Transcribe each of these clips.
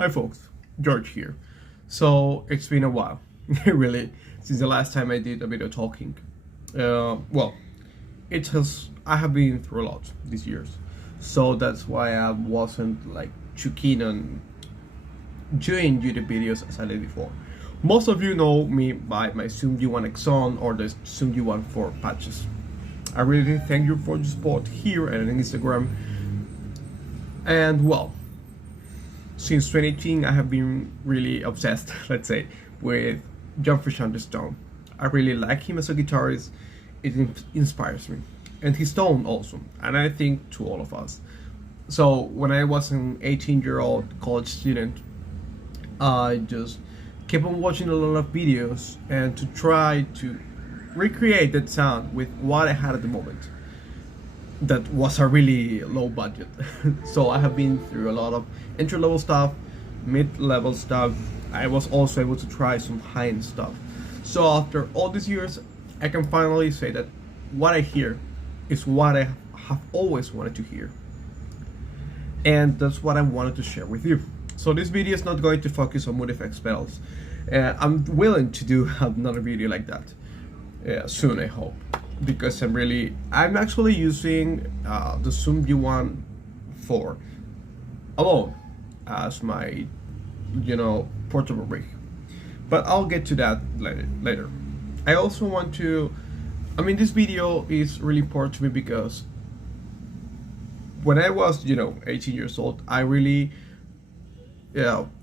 Hi folks, George here. So it's been a while, really, since the last time I did a video talking. Well, I have been through a lot these years, so that's why I wasn't like too keen on doing YouTube videos as I did before. Most of you know me by my Zoom U1 Exxon or the Zoom U1 4 patches. I really thank you for the support here and on Instagram. And well, since 2018, I have been really obsessed, let's say, with John Frusciante-inspired. I really like him as a guitarist. It inspires me, and his tone also, and I think to all of us. So when I was an 18-year-old college student, I just kept on watching a lot of videos and to try to recreate that sound with what I had at the moment. That was a really low budget. So I have been through a lot of entry-level stuff, mid-level stuff. I was also able to try some high-end stuff. So after all these years, I can finally say that what I hear is what I have always wanted to hear. And that's what I wanted to share with you. So this video is not going to focus on mood effects pedals. I'm willing to do another video like that soon, I hope. Because I'm actually using the Zoom U1 4 alone as my, portable rig. But I'll get to that later. I also want to, this video is really important to me because when I was, 18 years old, I really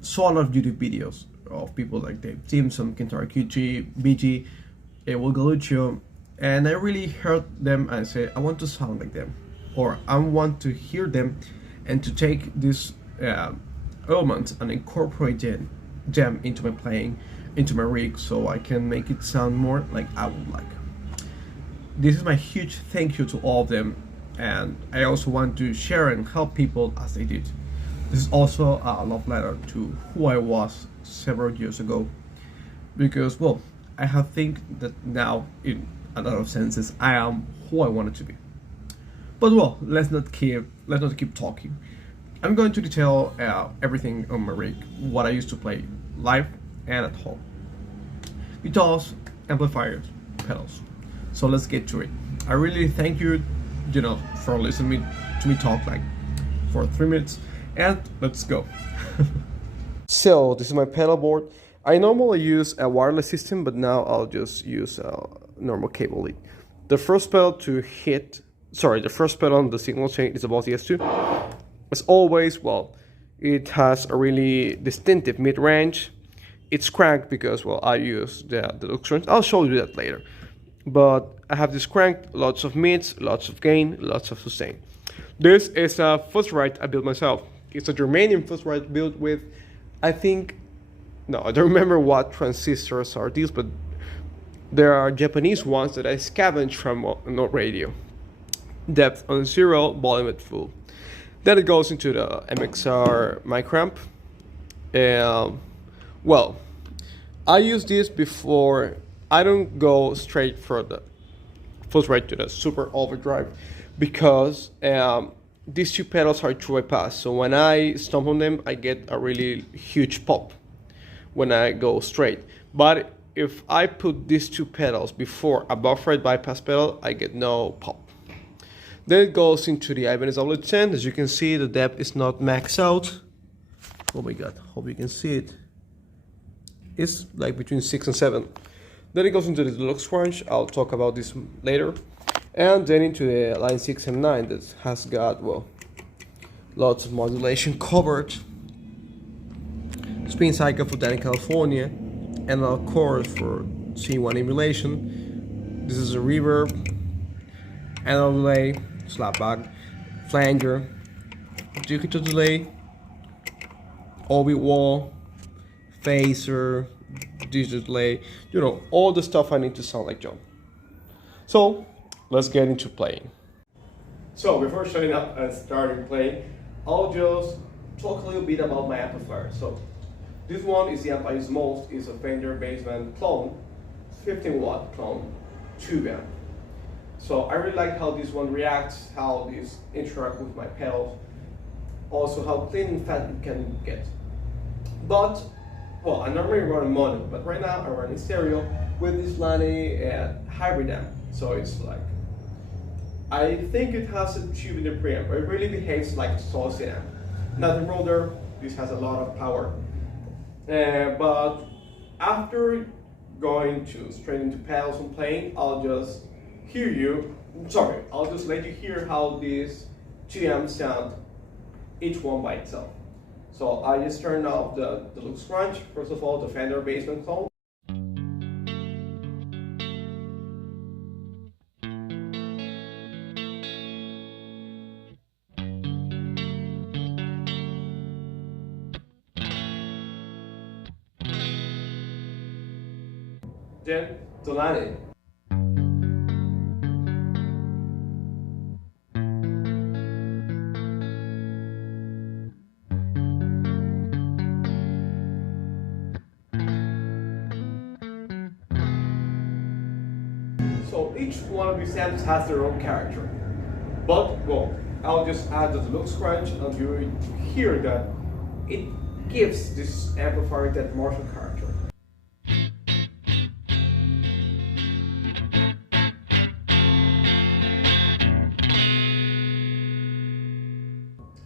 saw a lot of YouTube videos of people like Dave Simpson, Kentaro QG, BG, Will Galuccio. And I really heard them and say, I want to sound like them, or I want to hear them, and to take these elements and incorporate them into my playing, into my rig, so I can make it sound more like I would like. This is my huge thank you to all of them, and I also want to share and help people as they did. This is also a love letter to who I was several years ago, because well, I have think that now in a lot of senses I am who I wanted to be. But well, let's not keep talking. I'm going to detail everything on my rig, what I used to play live and at home. Guitars, amplifiers, pedals. So let's get to it. I really thank you, for listening to me talk like for 3 minutes, and let's go. So this is my pedal board. I normally use a wireless system, but now I'll just use a normal cable lead. The first pedal on the signal chain is a Boss ES2. As always, well, it has a really distinctive mid-range. It's cranked because, well, I use the deluxe range. I'll show you that later. But I have this cranked, lots of mids, lots of gain, lots of sustain. This is a fuzzrite I built myself. It's a germanium fuzzrite built with, I don't remember what transistors are these, but there are Japanese ones that I scavenged from no radio. Depth on 0, volume at full. Then it goes into the MXR microamp. Well, I use this before. I don't go straight for the fuzzrite to the super overdrive because these two pedals are true bypass. So when I stomp on them, I get a really huge pop when I go straight. But if I put these two pedals before a buffered bypass pedal, I get no pop. Then it goes into the Ibanez W10. As you can see, the depth is not maxed out. Oh my god, hope you can see it. It's like between 6 and 7. Then it goes into the deluxe range. I'll talk about this later. And then into the line 6 and 9 that has got, well, lots of modulation covered. Spin cycle for Danny California, and of course for C1 emulation. This is a reverb, analog delay, slapback, flanger, digital delay, orbit wall, phaser, digital delay, all the stuff I need to sound like John. So let's get into playing. So before shutting up and starting playing, I'll just talk a little bit about my amplifier. So this one is the amp I use most. It's a Fender bassman clone, 15 watt clone, tube amp. So I really like how this one reacts, how this interact with my pedals, also how clean and fat it can get. But, well, I normally run mono, but right now I run in stereo with this Laney hybrid amp. So it's like, I think it has a tube in the preamp, but it really behaves like a saucy amp. Nothing wrong there, this has a lot of power. But after going to straight into pedals and playing, I'll just let you hear how these two amps sound, each one by itself. So I just turned off the deluxe crunch, first of all, the Fender bassman tone. Then the laney. So each one of these amps has their own character. But, well, I'll just add the deluxe crunch and you hear that it gives this amplifier that Marshall character.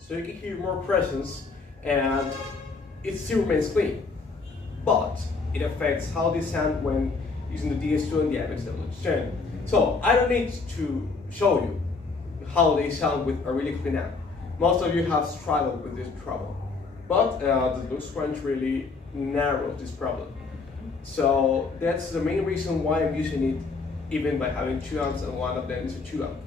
So you can hear more presence and it still remains clean. But it affects how they sound when using the DS2 and the Apex Deluxe Gen. So I don't need to show you how they sound with a really clean amp. Most of you have struggled with this problem. But the Deluxe Crunch really narrows this problem. So that's the main reason why I'm using it, even by having two amps and one of them is a 2 amp.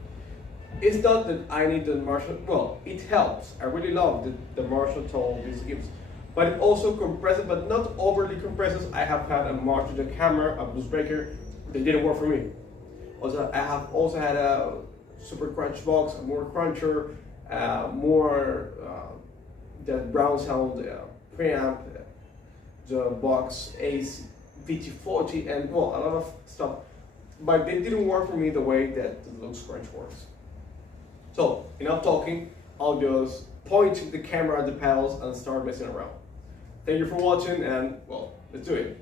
It's not that I need the Marshall, well, it helps. I really love the Marshall tone this gives. But it also compresses, but not overly compresses. I have had a Marshall the camera, a boost breaker, they didn't work for me. Also, I have also had a super crunch box, a more cruncher, the brown sound preamp, the box Ace VT40, and well, a lot of stuff. But they didn't work for me the way that the Deluxe Crunch works. So, enough talking, I'll just point the camera at the pedals and start messing around. Thank you for watching and, well, let's do it.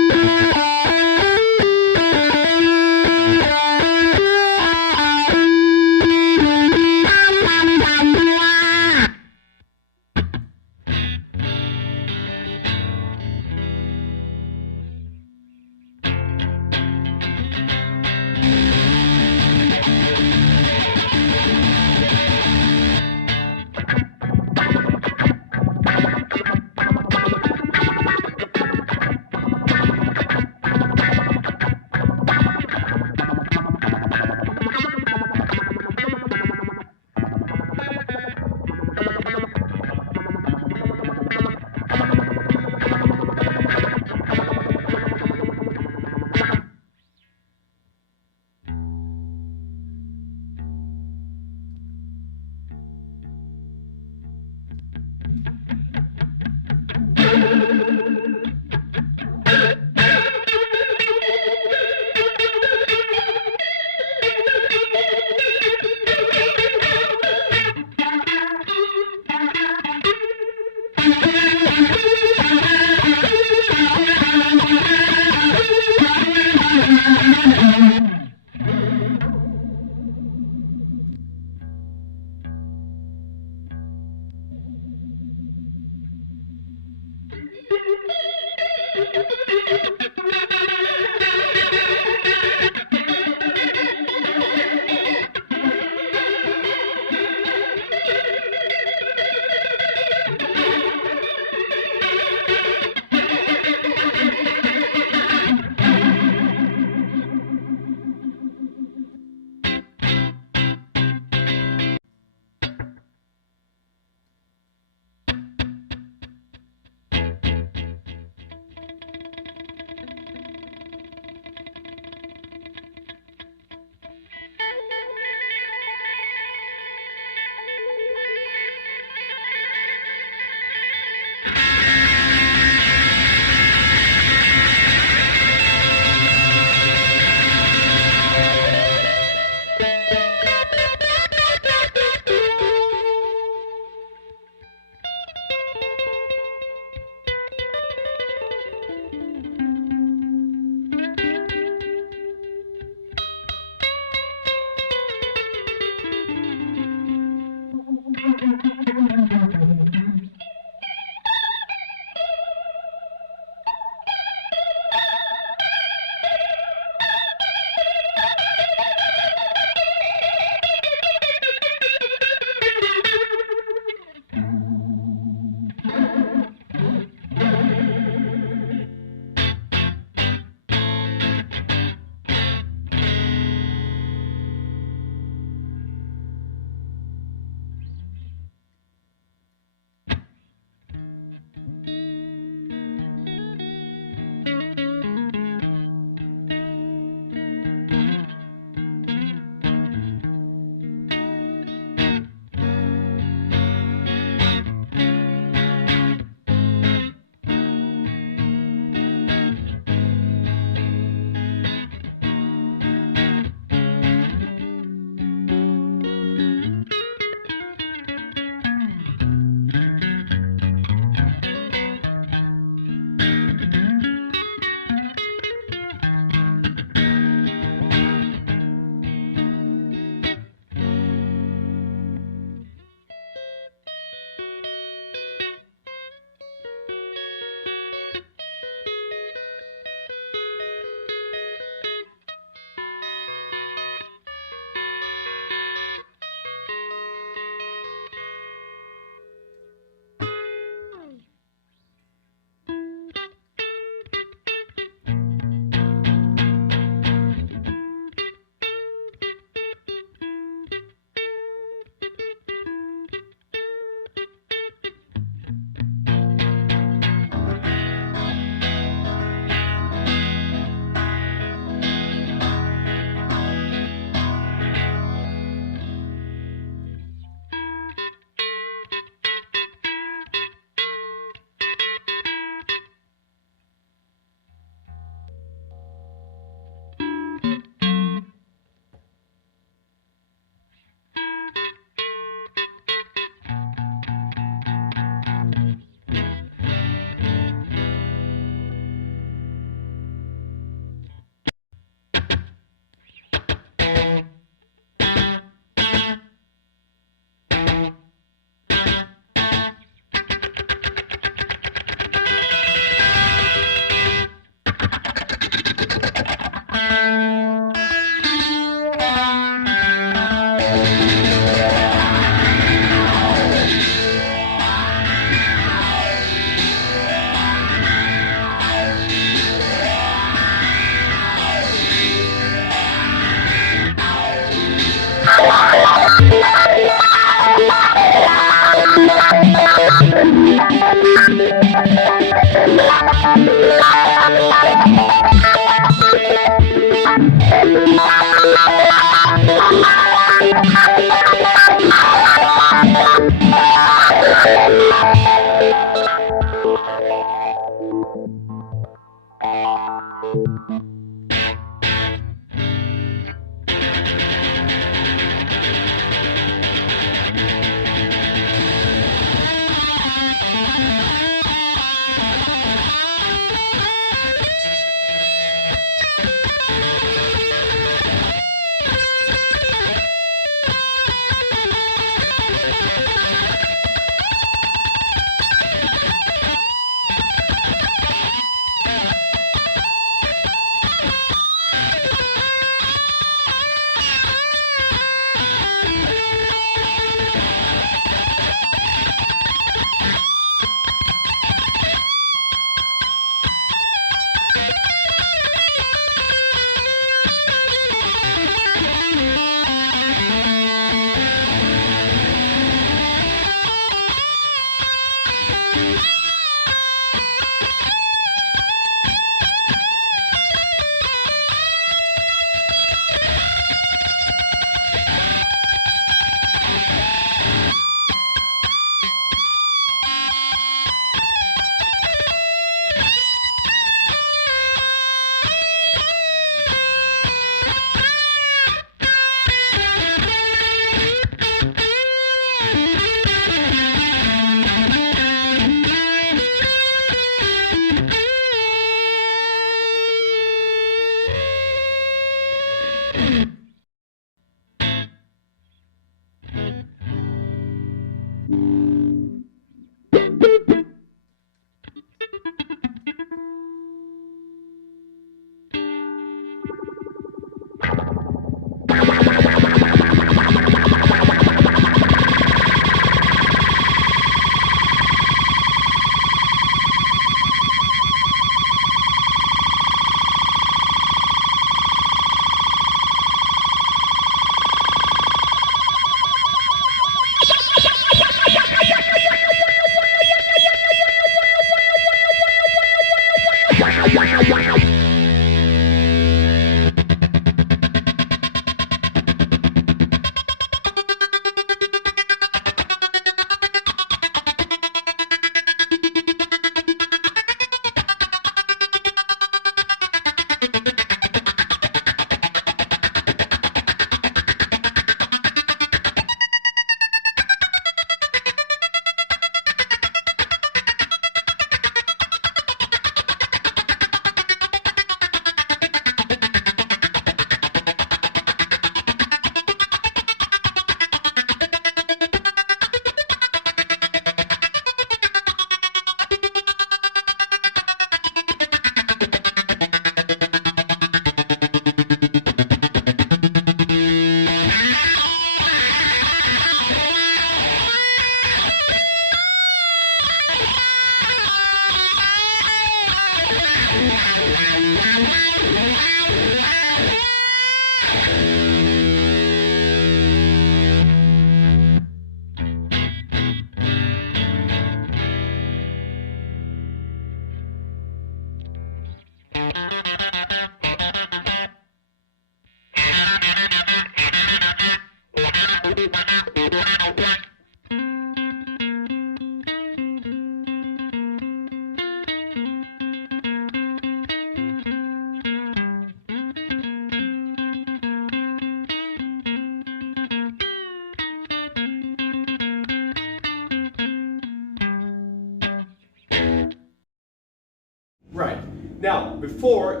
Right. Now, before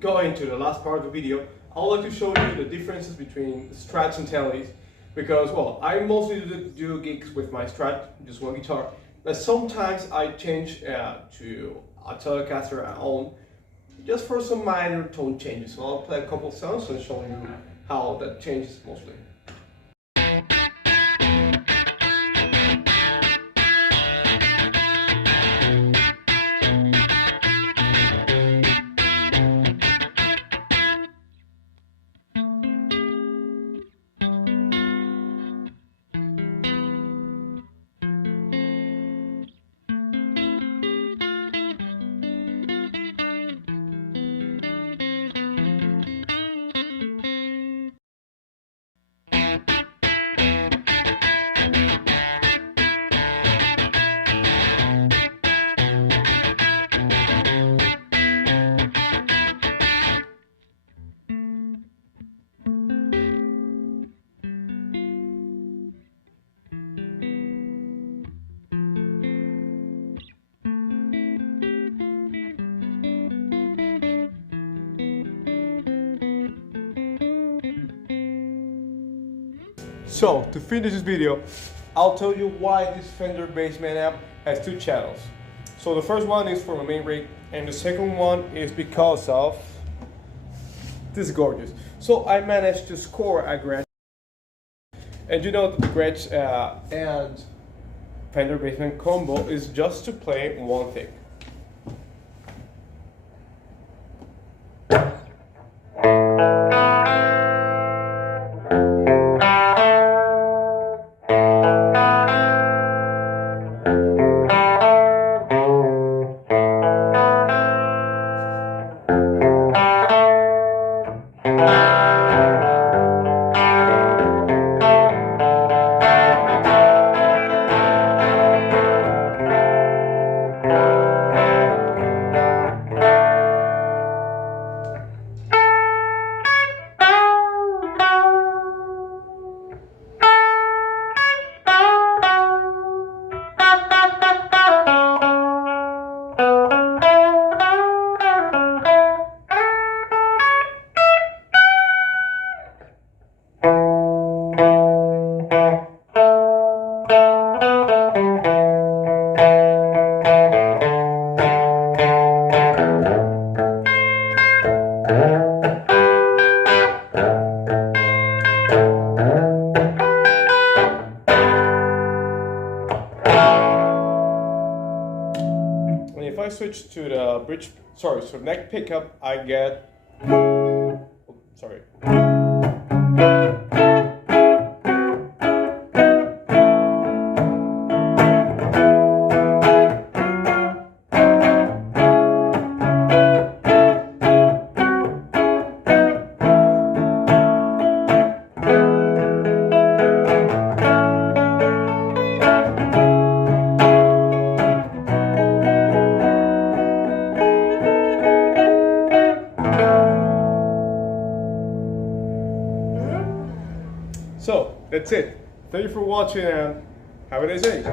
going to the last part of the video, I would like to show you the differences between Strats and Teles, because, well, I mostly do gigs with my Strat, just one guitar, but sometimes I change to a Telecaster I own, just for some minor tone changes. So I'll play a couple of sounds and show you how that changes mostly. So to finish this video, I'll tell you why this Fender Bassman amp has two channels. So the first one is for my main rig, and the second one is because of this is gorgeous. So I managed to score a Gretsch, and you know the Gretsch and Fender Bassman combo is just to play one thing. If I switch to the so neck pickup, I get, sorry. So that's it. Thank you for watching and have a nice day.